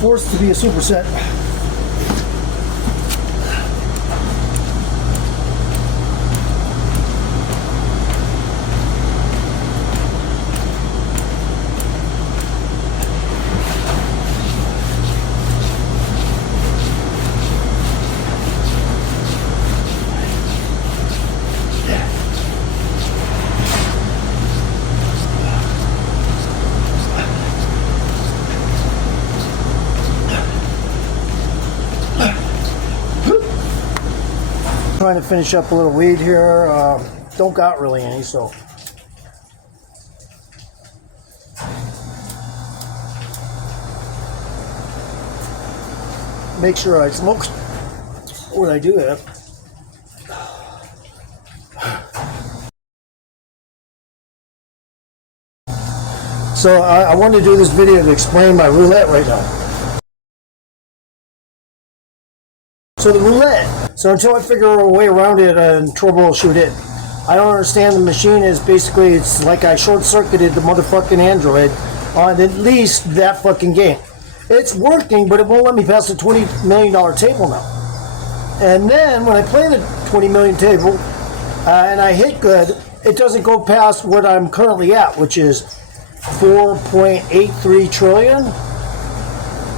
forced to be a superset. Trying to finish up a little weed here. Don't got really any, so. Make sure I smoke when I do that. So I wanted to do this video to explain my roulette right now. So the roulette, so until I figure a way around it and troubleshoot it, I don't understand. The machine is basically, it's like I short-circuited the motherfucking Android on at least that fucking game. It's working, but it won't let me pass the $20 million table now. And then when I play the $20 million table and I hit good, it doesn't go past what I'm currently at, which is 4.83 trillion.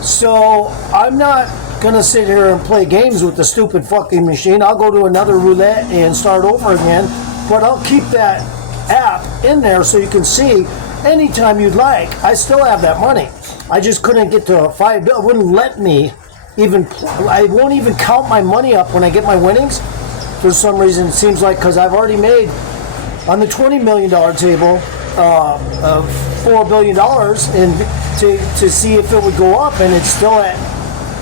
So I'm not gonna sit here and play games with the stupid fucking machine. I'll go to another roulette and start over again, but I'll keep that app in there so you can see anytime you'd like. I still have that money. I just couldn't get to a 5 bill. It wouldn't let me even I won't even count my money up when I get my winnings for some reason. It seems like because I've already made on the $20 million table $4 billion and to see if it would go up, and it's still at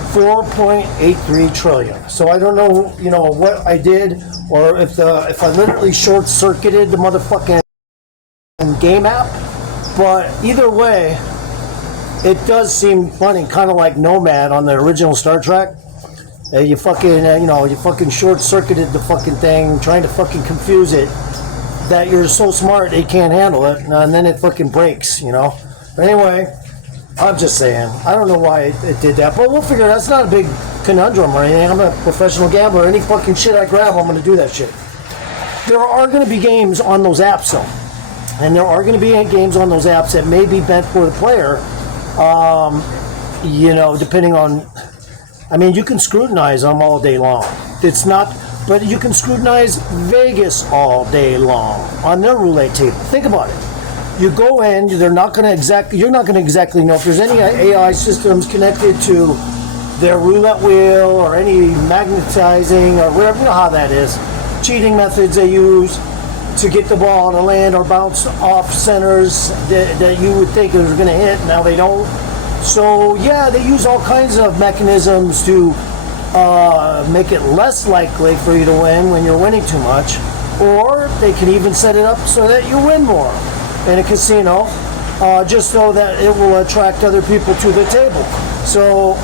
4.83 trillion. So I don't know, what I did, or if I literally short-circuited the motherfucking game app. But either way, it does seem funny, kind of like Nomad on the original Star Trek. You fucking short-circuited the fucking thing, trying to fucking confuse it, that you're so smart it can't handle it, and then it fucking breaks, But anyway, I'm just saying, I don't know why it did that, but we'll figure it out. It's not a big conundrum or anything. I'm a professional gambler. Any fucking shit I grab, I'm going to do that shit. There are going to be games on those apps, though. And there are going to be games on those apps that may be meant for the player, depending on... I mean, you can scrutinize them all day long. It's not... But you can scrutinize Vegas all day long on their roulette table. Think about it. You go in, you're not going to exactly know if there's any AI systems connected to their roulette wheel or any magnetizing or whatever, how that is. Cheating methods they use to get the ball to land or bounce off centers that you would think it was going to hit. Now they don't. So yeah, they use all kinds of mechanisms to make it less likely for you to win when you're winning too much, or they can even set it up so that you win more in a casino, just so that it will attract other people to the table. So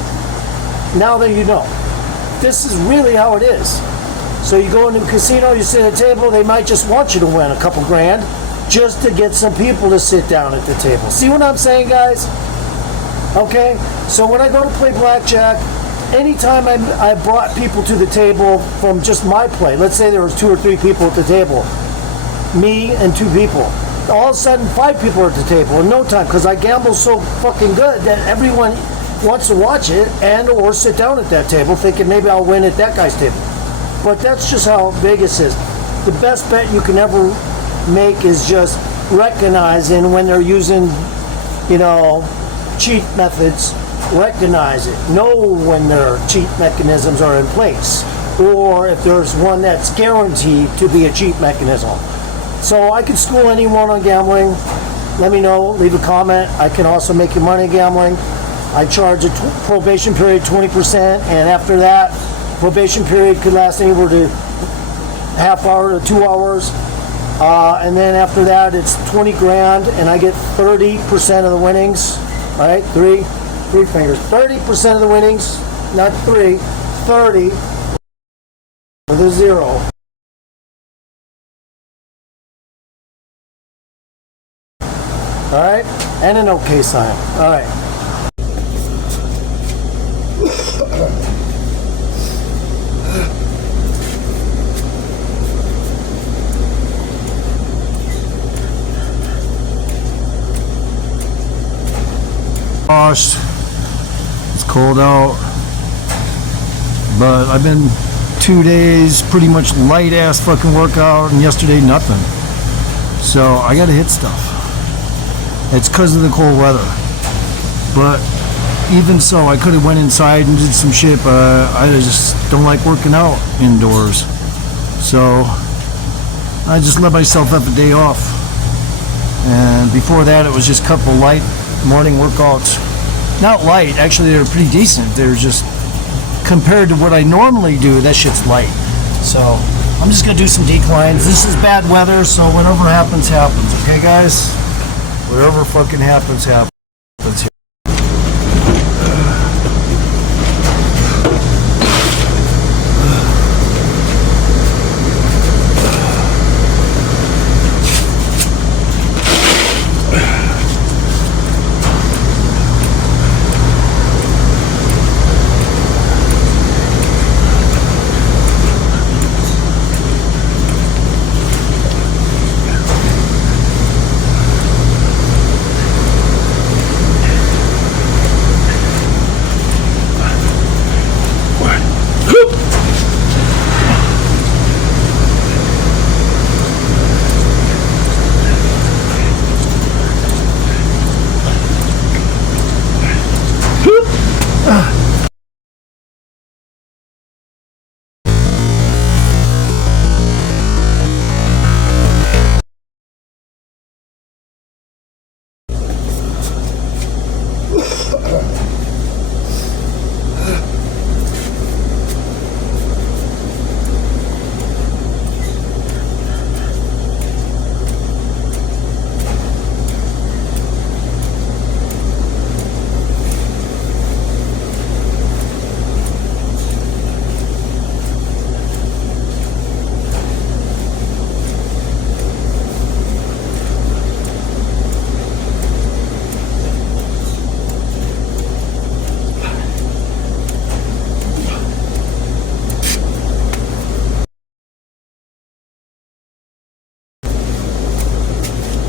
now that you know, this is really how it is. So you go into a casino, you sit at a table, they might just want you to win a couple grand just to get some people to sit down at the table. See what I'm saying, guys? Okay, so when I go to play blackjack, anytime I brought people to the table from just my play, let's say there was 2 or 3 people at the table, me and 2 people. All of a sudden, 5 people are at the table in no time, because I gamble so fucking good that everyone wants to watch it and or sit down at that table thinking maybe I'll win at that guy's table. But that's just how Vegas is. The best bet you can ever make is just recognizing when they're using, cheat methods. Recognize it. Know when their cheat mechanisms are in place, or if there's one that's guaranteed to be a cheat mechanism. So I can school anyone on gambling. Let me know. Leave a comment. I can also make you money gambling. I charge a probation period 20%, and after that, probation period could last anywhere to half hour to 2 hours. And then after that, it's 20 grand, and I get 30% of the winnings. All right, three fingers. 30% of the winnings, not 3, 30 with a 0. All right, and an OK sign. All right. washed. It's cold out. But I've been 2 days pretty much light ass fucking workout, and yesterday nothing. So I gotta hit stuff. It's because of the cold weather. But even so, I could have went inside and did some shit, but I just don't like working out indoors. So I just let myself have a day off. And before that, it was just a couple light morning workouts. Not light, actually they're pretty decent. They're just, compared to what I normally do, that shit's light. So I'm just gonna do some declines. This is bad weather, so whatever happens, happens. Okay, guys? Whatever fucking happens, happens.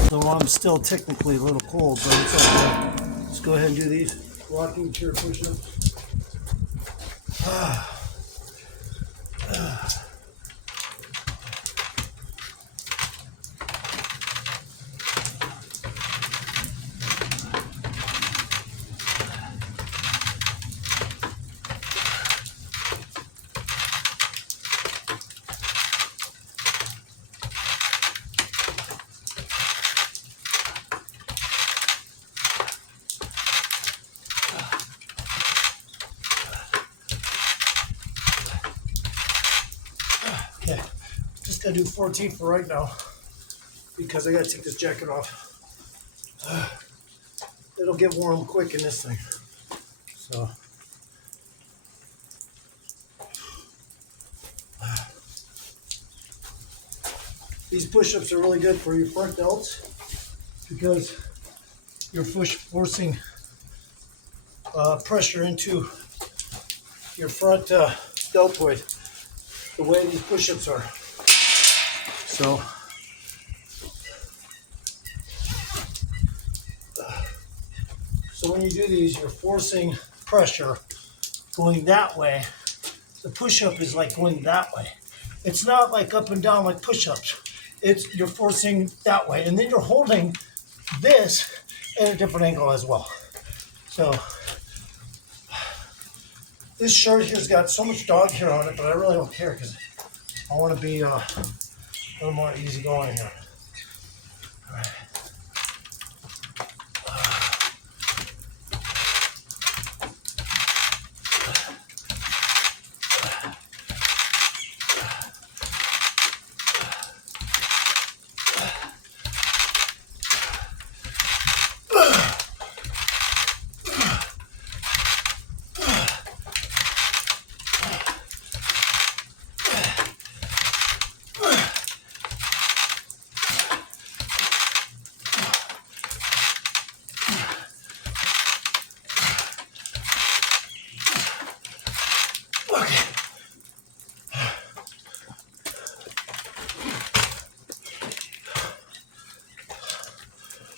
So I'm still technically a little cold, but it's okay. Let's go ahead and do these rocking chair push-ups. Okay, just gotta do 14 for right now because I gotta take this jacket off. It'll get warm quick in this thing. So. These push-ups are really good for your front delts because you're forcing pressure into your front deltoid the way these push-ups are. So when you do these, you're forcing pressure going that way. The push-up is like going that way. It's not like up and down like push-ups. You're forcing that way, and then you're holding this at a different angle as well. So this shirt here's got so much dog hair on it, but I really don't care because I want to be a little more easygoing here. All right.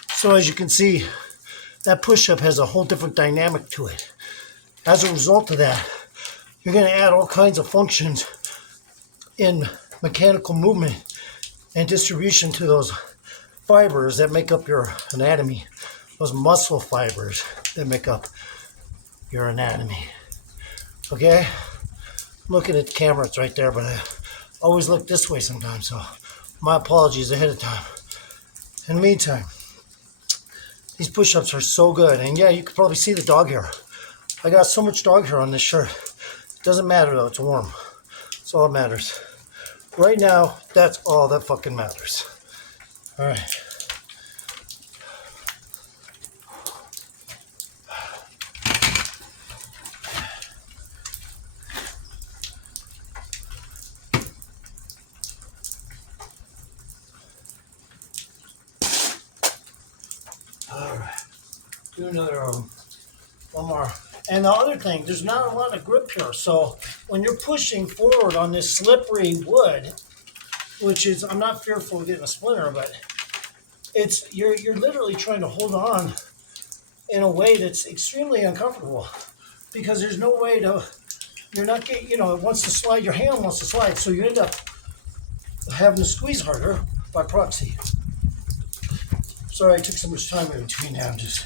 So as you can see, that push-up has a whole different dynamic to it. As a result of that, you're going to add all kinds of functions in mechanical movement and distribution to those fibers that make up your anatomy, those muscle fibers that make up your anatomy. Okay? I'm looking at the camera, it's right there, but I always look this way sometimes, so my apologies ahead of time. In the meantime, these push-ups are so good, and yeah, you can probably see the dog hair. I got so much dog hair on this shirt. It doesn't matter though, it's warm. That's all that matters. Right now, that's all that fucking matters. All right. All right. Do another one more. And the other thing, there's not a lot of grip here. So when you're pushing forward on this slippery wood, which is, I'm not fearful of getting a splinter, but it's you're literally trying to hold on in a way that's extremely uncomfortable because there's no way to, you're not getting, it wants to slide, your hand wants to slide, so you end up having to squeeze harder by proxy. Sorry I took so much time in between now. I'm just,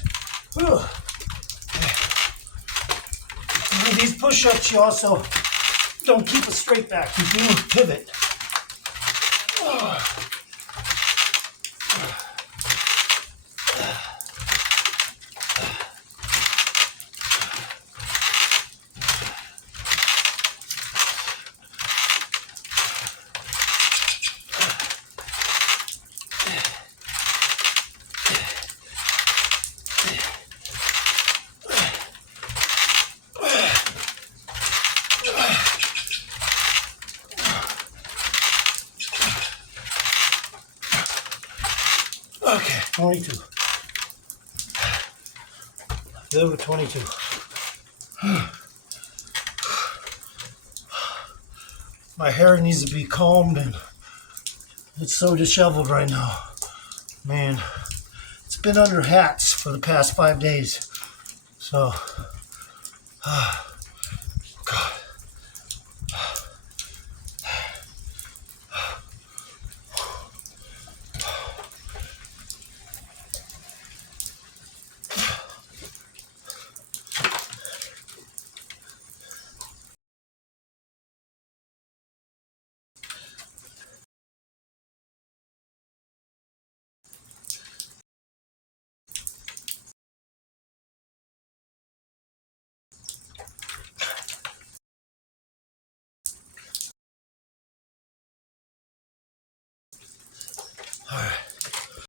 whew. These push-ups, you also don't keep a straight back. You do pivot. Okay, 22. Good with 22. My hair needs to be combed and it's so disheveled right now. Man, it's been under hats for the past 5 days. So, God. All right.